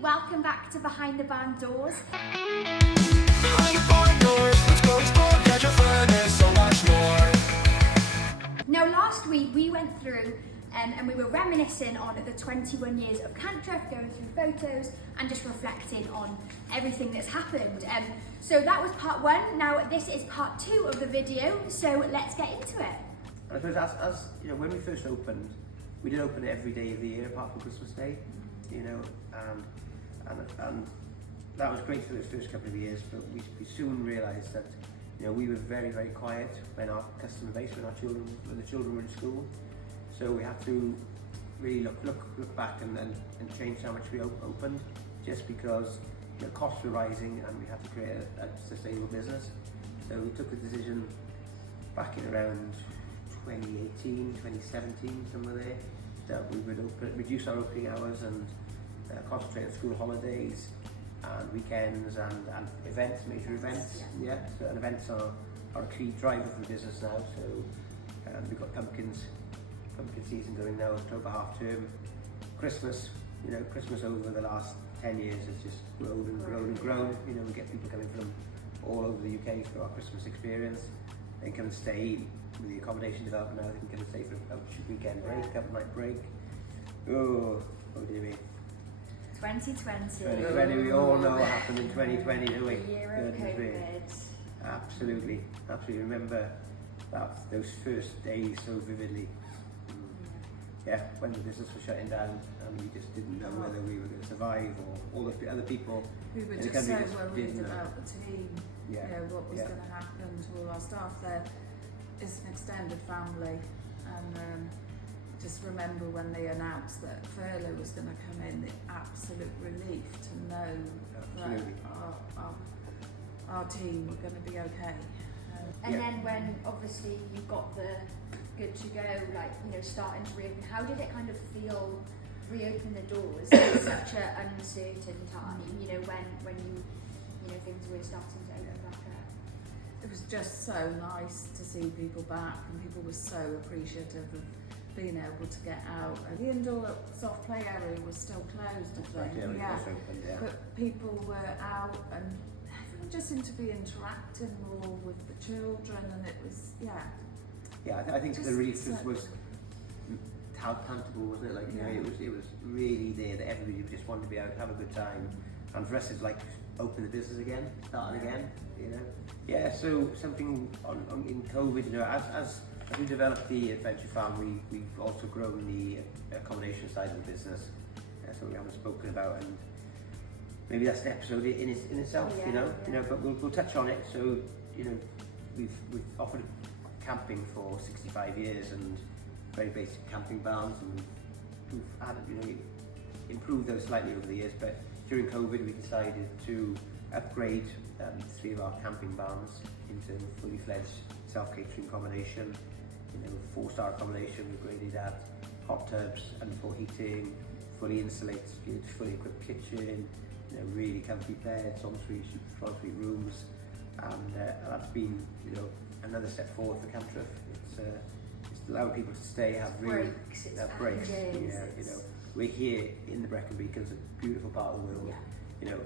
welcome back to Behind the Barn Doors. Now last week we went through and we were reminiscing on the 21 years of Cantref, going through photos and just reflecting on everything that's happened. So that was part one. Now this is part two of the video, so let's get into it. I suppose as you know, when we first opened, we did open every day of the year apart from Christmas Day, you know, and that was great for those first couple of years, but we soon realised that, you know, we were very, very quiet when our customer base, when the children were in school. So we had to really look back and change how much we opened, just because, you know, costs were rising and we had to create a sustainable business. So we took the decision back in around 2018, 2017, somewhere there, that we would reduce our opening hours and concentrate on school holidays and weekends and events, major events. Yeah, so and events are a key driver for the business now. So we've got pumpkin season going now, October half term, Christmas. You know, Christmas over the last 10 years has just grown and grown and grown. You know, we get people coming from all over the UK for our Christmas experience. They can stay with the accommodation development now. They can come and stay for a weekend break, a night break. Oh dear me. 2020. We all know what happened in 2020, don't we? The year of COVID. Absolutely. Remember those first days so vividly. Yeah, when the business was shutting down and we just didn't know whether we were going to survive, or all the other people who were in just the country so worried about the team, you know, what was going to happen to all our staff. There is an extended family, and just remember when they announced that furlough was going to come in, the absolute relief to know that our team were going to be okay. And then when obviously you got the good to go, like, you know, starting to reopen, how did it kind of feel reopen the doors in such an uncertain time, you know, when you know, things were starting to open back up? It was just so nice to see people back, and people were so appreciative of being able to get out. And the indoor soft play area was still closed, I think. But people were out and everyone just seemed to be interacting more with the children, and it was, I think the relief was palpable, wasn't it? Like, you know, it was really there that everybody just wanted to be out, have a good time, and for us it's like open the business again, starting again, you know. Yeah, so something in COVID, you know, as we developed the Adventure Farm, we've also grown the accommodation side of the business. That's what we haven't spoken about, and maybe that's an episode in itself, you know. But we'll touch on it. So, you know, we've offered camping for 65 years and very basic camping barns, and we've added, you know, improved those slightly over the years. But during COVID, we decided to upgrade 3 of our camping barns into fully fledged self-catering accommodation. You know, 4-star accommodation. We graded at hot tubs, underfloor heating, fully insulated, fully equipped kitchen, you know, really comfy beds, ensuite rooms, and that's been, you know, another step forward for Cantref. It's allowed people to stay, have really breaks. Yeah, you know, we're here in the Brecon Beacons, a beautiful part of the world. You know,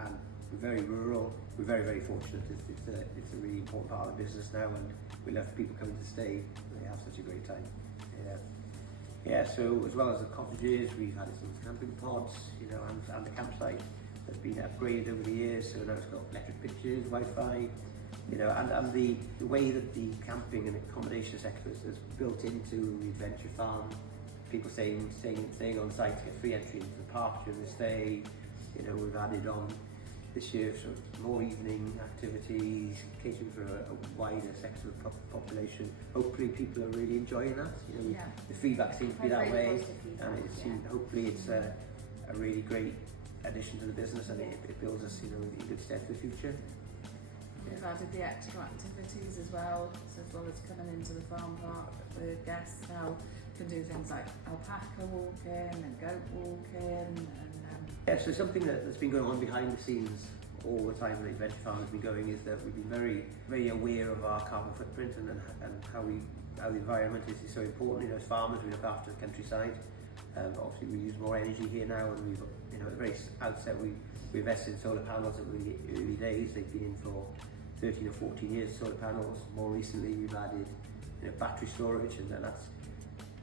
and we're very rural. We're very, very fortunate. It's a really important part of the business now, and we love people coming to stay. They have such a great time. Yeah. So as well as the cottages, we've had some camping pods, you know, and the campsite has been upgraded over the years. So now it's got electric pitches, Wi-Fi, you know, and the way that the camping and accommodation sector is built into the Adventure Farm. People staying on site to get free entry into the park during the stay. You know, we've added on this year sort of more evening activities, catering for a wider sector of the population. Hopefully people are really enjoying that. You know, the feedback seems to be that way, and hopefully it's a really great addition to the business, and it builds us, you know, in good stead for the future. We've added the extra activities as well, so as well as coming into the farm park, the guests now can do things like alpaca walking and goat walking. And so something that's been going on behind the scenes all the time that Adventure Farm has been going is that we've been very, very aware of our carbon footprint and how the environment is so important. You know, as farmers, we look after the countryside, Obviously we use more energy here now, and we've, you know, at the very outset we invested in solar panels at the early days. They've been in for 13 or 14 years, solar panels. More recently we've added, you know, battery storage, and that's,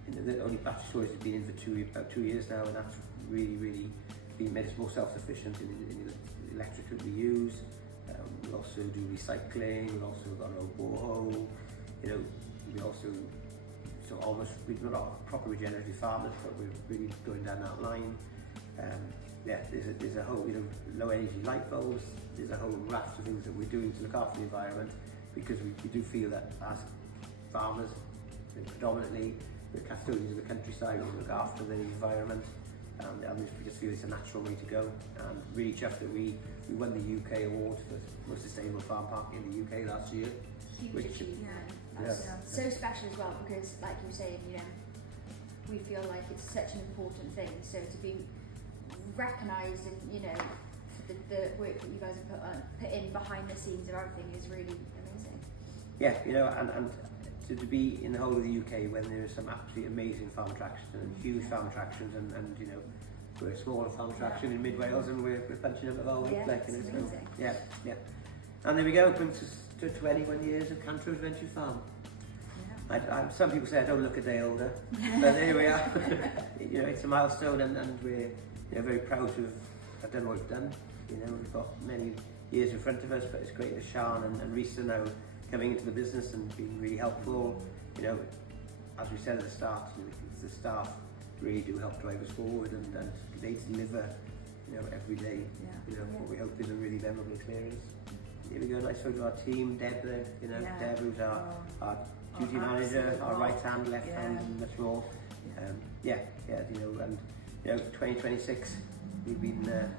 you know, the only battery storage has been in for about 2 years now, and that's really made us more self-sufficient in the electric that we use. We also do recycling. We've also got our own borehole. You know, we also we're not proper regenerative farmers, but we're really going down that line. Yeah, there's a whole, you know, low energy light bulbs. There's a whole raft of things that we're doing to look after the environment, because we do feel that as farmers, predominantly we're custodians of the countryside, we look after the environment, and we just feel it's a natural way to go. And really chuffed that we won the UK award for most sustainable farm park in the UK last year. Huge achievement. That's so special as well, because like you were saying, you know, we feel like it's such an important thing. So to be recognised and, you know, for the work that you guys have put in behind the scenes of everything is really amazing. Yeah, you know, and to be in the whole of the UK when there are some absolutely amazing farm attractions and huge farm attractions, and you know, we're a smaller farm attraction in mid Wales, and we're punching up our weight, like, you know, so, yeah. And there we go, it brings us to 21 years of Cantref Adventure Farm. Yeah. Some people say I don't look a day older, but there we are. You know, it's a milestone, and we're, you know, very proud to have done what we've done. You know, we've got many years in front of us, but it's great that Sian and Rhys are now coming into the business and being really helpful. You know, as we said at the start, you know, the staff really do help drive us forward, and they deliver, you know, every day. You know, what we hope is a really memorable experience. Here we go, nice photo of our team, Deb there, you know, Deb, who's our duty manager, our right hand, left hand, and much more. You know, and you know, 2026, we've been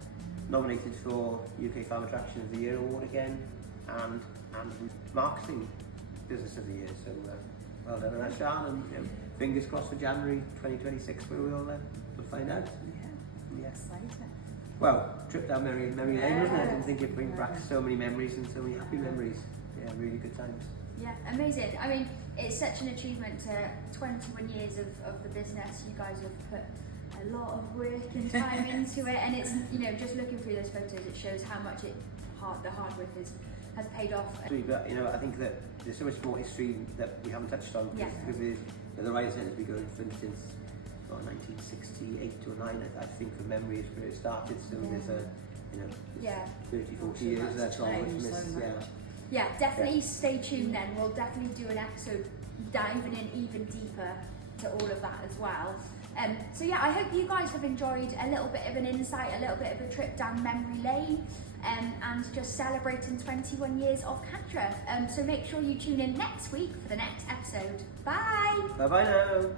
nominated for UK Farm Attraction of the Year award again, and Marketing Business of the Year. So well done on that, Sian, and you know, fingers crossed for January 2026, where we'll find out. Yeah. Exciting. Well, trip down memory lane, wasn't it? I didn't think it'd bring back so many memories and so many happy memories. Yeah, really good times. Yeah, amazing. I mean, it's such an achievement to 21 years of the business. You guys have put a lot of work and time into it, and it's, you know, just looking through those photos, it shows how much the hard work has paid off. But you know, I think that there's so much more history that we haven't touched on, because the Riding Centre has been going, for instance, 1968 to 9, I think, from memory is where it started. So there's a, you know, 30, 40 years that's all it's missed. Yeah, definitely stay tuned then. We'll definitely do an episode diving in even deeper to all of that as well. So yeah, I hope you guys have enjoyed a little bit of an insight, a little bit of a trip down memory lane, and just celebrating 21 years of Cantref. So make sure you tune in next week for the next episode. Bye! Bye-bye now!